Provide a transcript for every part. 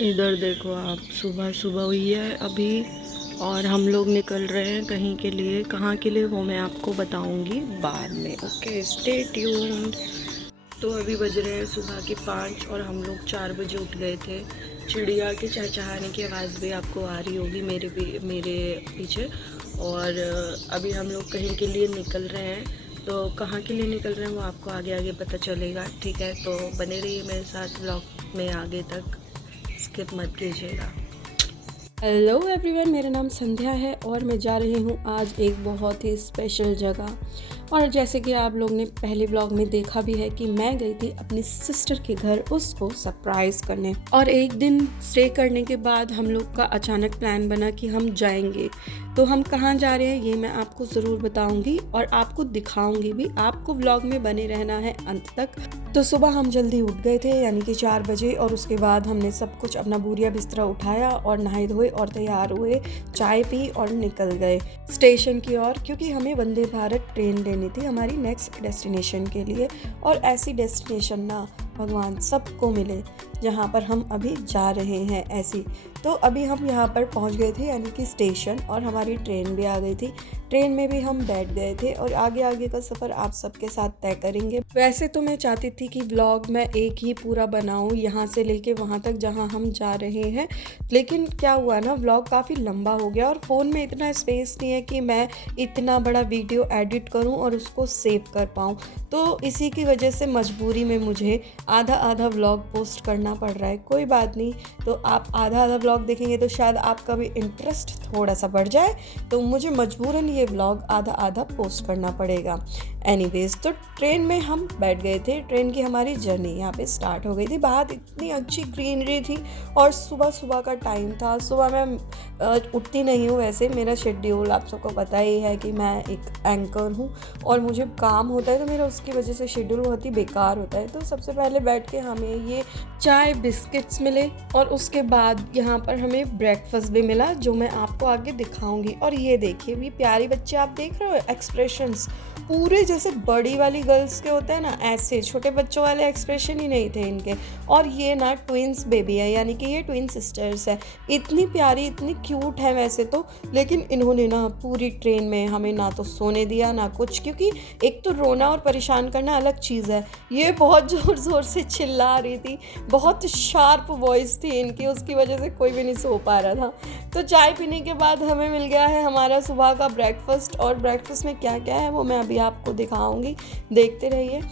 इधर देखो आप, सुबह सुबह हुई है अभी और हम लोग निकल रहे हैं कहीं के लिए। कहाँ के लिए वो मैं आपको बताऊंगी बाद में। Okay, stay tuned. तो अभी बज रहे हैं सुबह के 5 और हम लोग 4 बजे उठ गए थे। चिड़िया के चहचहाने की आवाज़ भी आपको आ रही होगी मेरे पीछे। और अभी हम लोग कहीं के लिए निकल रहे हैं। तो कहाँ के लिए निकल रहे हैं वो आपको आगे आगे पता चलेगा, ठीक है? तो बने रहिए मेरे साथ ब्लॉग में, आगे तक स्किप मत कीजिएगा। हेलो एवरीवन, मेरा नाम संध्या है और मैं जा रही हूँ आज एक बहुत ही स्पेशल जगह। और जैसे कि आप लोग ने पहले ब्लॉग में देखा भी है कि मैं गई थी अपनी सिस्टर के घर उसको सरप्राइज़ करने, और एक दिन स्टे करने के बाद हम लोग का अचानक प्लान बना कि हम जाएंगे। तो हम कहाँ जा रहे हैं ये मैं आपको ज़रूर बताऊंगी और आपको दिखाऊंगी भी। आपको ब्लॉग में बने रहना है अंत तक। तो सुबह हम जल्दी उठ गए थे, यानी कि 4 बजे, और उसके बाद हमने सब कुछ अपना बोरिया बिस्तरा उठाया और नहाए धोए और तैयार हुए, चाय पी और निकल गए स्टेशन की ओर, क्योंकि हमें वंदे भारत ट्रेन लेनी थी हमारी नेक्स्ट डेस्टिनेशन के लिए। और ऐसी डेस्टिनेशन ना भगवान सबको मिले जहाँ पर हम अभी जा रहे हैं ऐसी। तो अभी हम यहाँ पर पहुँच गए थे, यानी कि स्टेशन, और हमारी ट्रेन भी आ गई थी। ट्रेन में भी हम बैठ गए थे और आगे आगे का सफ़र आप सबके साथ तय करेंगे। वैसे तो मैं चाहती थी कि व्लॉग मैं एक ही पूरा बनाऊँ यहाँ से लेके वहाँ तक जहाँ हम जा रहे हैं, लेकिन क्या हुआ ना, व्लॉग काफ़ी लंबा हो गया और फ़ोन में इतना स्पेस नहीं है कि मैं इतना बड़ा वीडियो एडिट करूँ और उसको सेव कर पाऊँ। तो इसी की वजह से मजबूरी में मुझे आधा आधा व्लॉग पोस्ट करना पड़ रहा है। कोई बात नहीं, तो आप आधा आधा व्लॉग देखेंगे तो शायद आपका भी इंटरेस्ट थोड़ा सा बढ़ जाए, तो मुझे मजबूरन ये व्लॉग आधा आधा पोस्ट करना पड़ेगा। एनीवेज, तो ट्रेन में हम बैठ गए थे। ट्रेन की हमारी जर्नी यहाँ पे स्टार्ट हो गई थी। बाहर इतनी अच्छी ग्रीनरी थी और सुबह सुबह का टाइम था। सुबह मैं उठती नहीं हूँ, वैसे मेरा शेड्यूल आप सबको पता ही है कि मैं एक एंकर हूँ और मुझे काम होता है, तो मेरा उसकी वजह से शेड्यूल बहुत ही बेकार होता है। तो सबसे पहले बैठ के हमें ये चाय बिस्किट्स मिले और उसके बाद यहाँ पर हमें ब्रेकफास्ट भी मिला, जो मैं आपको आगे दिखाऊंगी। और ये देखिए, भी प्यारी बच्चे आप देख रहे हो, एक्सप्रेशंस पूरे जैसे बड़ी वाली गर्ल्स के होते हैं ना, ऐसे छोटे बच्चों वाले एक्सप्रेशन ही नहीं थे इनके। और ये ना ट्विंस बेबी है, यानी कि ये ट्विन सिस्टर्स है। इतनी प्यारी, इतनी क्यूट है वैसे तो, लेकिन इन्होंने ना पूरी ट्रेन में हमें ना तो सोने दिया ना कुछ, क्योंकि एक तो रोना और परेशान करना अलग चीज़ है। ये बहुत ज़ोर ज़ोर से चिल्ला रही थी, बहुत शार्प वॉइस थी इनकी, उसकी वजह से कोई भी नहीं सो पा रहा था। तो चाय पीने के बाद हमें मिल गया है हमारा सुबह का ब्रेकफास्ट, और ब्रेकफास्ट में क्या क्या है वो मैं अभी आपको दिखाऊंगी, देखते रहिए।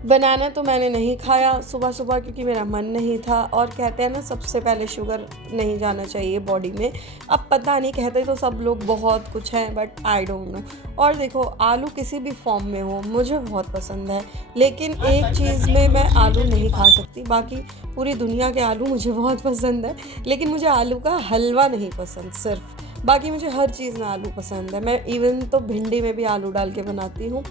बनाना तो मैंने नहीं खाया सुबह सुबह, क्योंकि मेरा मन नहीं था। और कहते हैं ना, सबसे पहले शुगर नहीं जाना चाहिए बॉडी में। अब पता नहीं, कहते तो सब लोग बहुत कुछ हैं, बट आई डोंट नो। और देखो, आलू किसी भी फॉर्म में हो मुझे बहुत पसंद है, लेकिन एक चीज़ में मैं आलू नहीं खा सकती। बाकी पूरी दुनिया के आलू मुझे बहुत पसंद है, लेकिन मुझे आलू का हलवा नहीं पसंद सिर्फ। बाकी मुझे हर चीज़ में आलू पसंद है। मैं इवन तो भिंडी में भी आलू डाल के बनाती हूँ।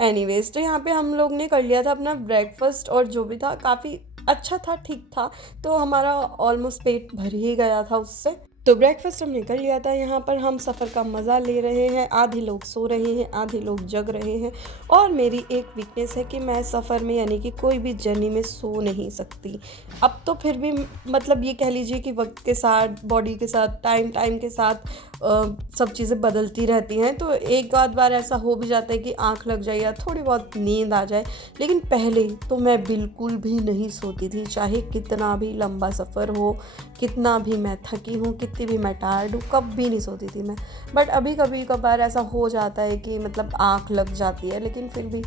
एनीवेज, तो यहाँ पे हम लोग ने कर लिया था अपना ब्रेकफास्ट, और जो भी था काफ़ी अच्छा था, ठीक था। तो हमारा ऑलमोस्ट पेट भर ही गया था उससे। तो ब्रेकफास्ट हमने कर लिया था। यहाँ पर हम सफ़र का मज़ा ले रहे हैं। आधे लोग सो रहे हैं, आधे लोग जग रहे हैं। और मेरी एक वीकनेस है कि मैं सफ़र में, यानी कि कोई भी जर्नी में सो नहीं सकती। अब तो फिर भी मतलब ये कह लीजिए कि वक्त के साथ, बॉडी के साथ, टाइम टाइम के साथ सब चीज़ें बदलती रहती हैं। तो एक आध बार ऐसा हो भी जाता है कि आँख लग जाए या थोड़ी बहुत नींद आ जाए, लेकिन पहले तो मैं बिल्कुल भी नहीं सोती थी, चाहे कितना भी लंबा सफ़र हो, कितना भी मैं थकी हूँ, कितनी भी मैं टायर्ड हूँ, कब भी नहीं सोती थी मैं। बट अभी कभी कभार ऐसा हो जाता है कि मतलब आँख लग जाती है, लेकिन फिर भी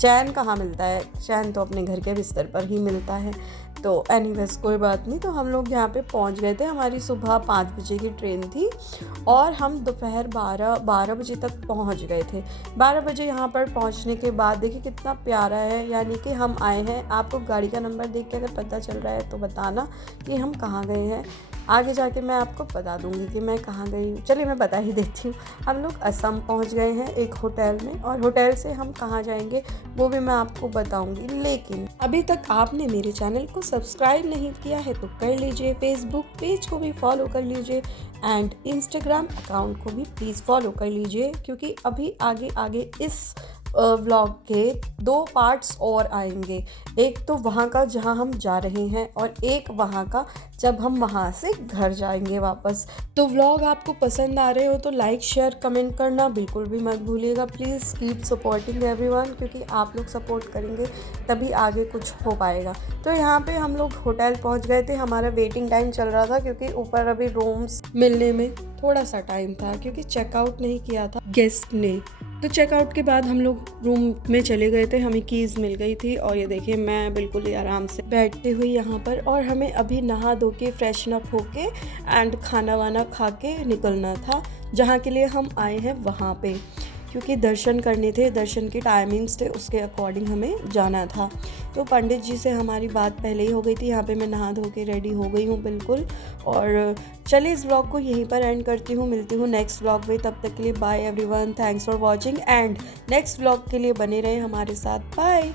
चैन कहाँ मिलता है, चैन तो अपने घर के बिस्तर पर ही मिलता है। तो एनीवेज, कोई बात नहीं। तो हम लोग यहाँ पे पहुँच गए थे। हमारी सुबह 5 बजे की ट्रेन थी और हम दोपहर 12 बजे तक पहुँच गए थे। 12 बजे यहाँ पर पहुँचने के बाद देखिए कितना प्यारा है, यानी कि हम आए हैं। आपको गाड़ी का नंबर देख के अगर पता चल रहा है तो बताना कि हम कहाँ गए हैं। आगे जाके मैं आपको बता दूंगी कि मैं कहाँ गई हूँ। चलिए मैं बता ही देती हूँ। हम लोग असम पहुँच गए हैं एक होटल में, और होटल से हम कहाँ जाएंगे वो भी मैं आपको बताऊंगी। लेकिन अभी तक आपने मेरे चैनल को सब्सक्राइब नहीं किया है तो कर लीजिए, फेसबुक पेज को भी फॉलो कर लीजिए एंड इंस्टाग्राम अकाउंट को भी प्लीज़ फॉलो कर लीजिए, क्योंकि अभी आगे आगे इस व्लॉग के 2 पार्ट्स और आएंगे। एक तो वहाँ का जहाँ हम जा रहे हैं और एक वहाँ का जब हम वहाँ से घर जाएंगे वापस। तो व्लॉग आपको पसंद आ रहे हो तो लाइक शेयर कमेंट करना बिल्कुल भी मत भूलिएगा। प्लीज़ कीप सपोर्टिंग एवरीवन, क्योंकि आप लोग सपोर्ट करेंगे तभी आगे कुछ हो पाएगा। तो यहाँ पे हम लोग होटल पहुँच गए थे। हमारा वेटिंग टाइम चल रहा था क्योंकि ऊपर अभी रूम्स मिलने में थोड़ा सा टाइम था, क्योंकि चेकआउट नहीं किया था गेस्ट ने। तो चेकआउट के बाद हम लोग रूम में चले गए थे, हमें कीज़ मिल गई थी। और ये देखिए मैं बिल्कुल ही आराम से बैठती हुई यहाँ पर, और हमें अभी नहा धो के फ्रेशन अप होके एंड खाना वाना खा के निकलना था जहाँ के लिए हम आए हैं वहाँ पे, क्योंकि दर्शन करने थे, दर्शन के टाइमिंग्स थे, उसके अकॉर्डिंग हमें जाना था। तो पंडित जी से हमारी बात पहले ही हो गई थी। यहाँ पे मैं नहा धो के रेडी हो गई हूँ बिल्कुल। और चलिए इस व्लॉग को यहीं पर एंड करती हूँ, मिलती हूँ नेक्स्ट व्लॉग में। तब तक के लिए bye everyone, thanks for watching and next vlog के लिए बने रहें हमारे साथ। बाय।